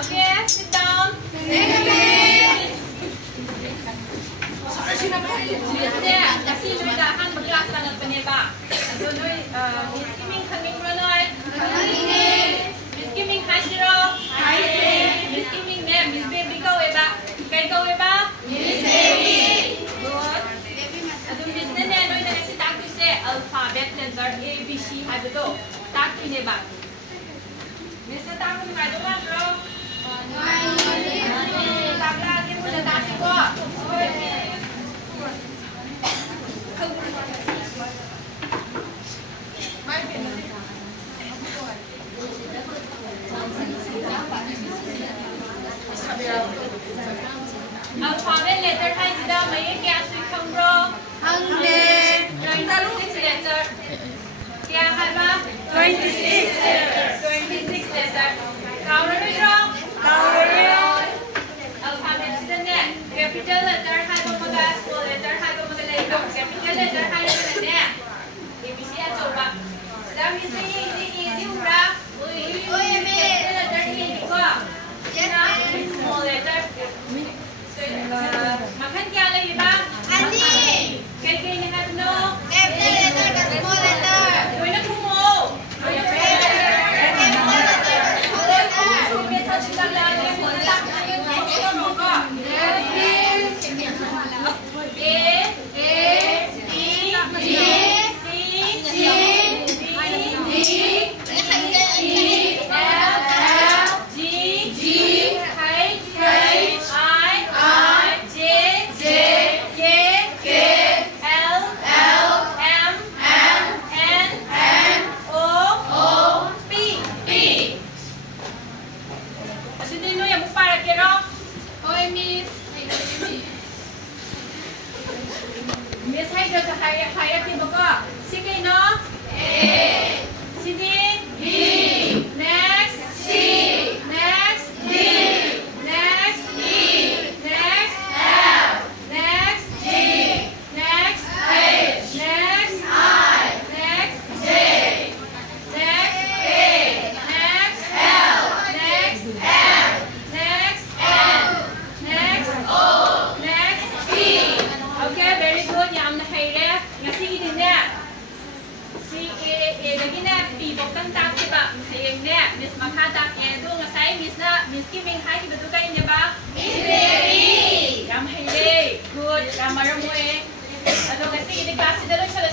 Okay, sit down. Kasi nung dahan mag-class na nagpaniba. So, Miss Kiming kaming Ronoy. Miss Kiming Hashiro. Miss Kiming Mem. Miss Baby ko, iba. Kayo ko, iba? Miss Baby. Good. Adong Miss Nene, ano yung nasi tato siya? Alphabet letter A, B, C, habi to. Tato niya ba? Miss na tato nga doon, bro. Taglagin mo na dati ko. Alphabet letter hai sida mai kya sui kham ro hangde 26 letter kya hai ba 26 letter kaw ra ro alphabet sida ne capital letter hai ba maga small letter hai ba maga lai capital letter hai ba ne abc a chau ba sida mi se easy ura oi me letter e ko yes small letter makan kya lagi ba? Ani. Kaya ni hat no. Capital letter ka small letter. Doy na kumo. Doy na capital letter ka small letter. Sume sa chila lagi mo na lang ano ko. Miss Hydra sa kaya tibo ko. Sige no? A. Sige. B. Next. C. Next. D. Next. E. Next. F. Next. G. Next. H. Next. I. Next. J. Next. A. Next. L. Next. M. Next. N. Next. O. Next. P. Okay, very good. Yam na hayre. Ngasi gini ne. C A lagi ne. P bok tang tak siba. Sayang ne. Miss makata do ngasai Miss Kiming hai betul kayo niya ba? Miss Baby. Yam hayre. Good. Yam maramoy. Ano kasi gini klase dalo siya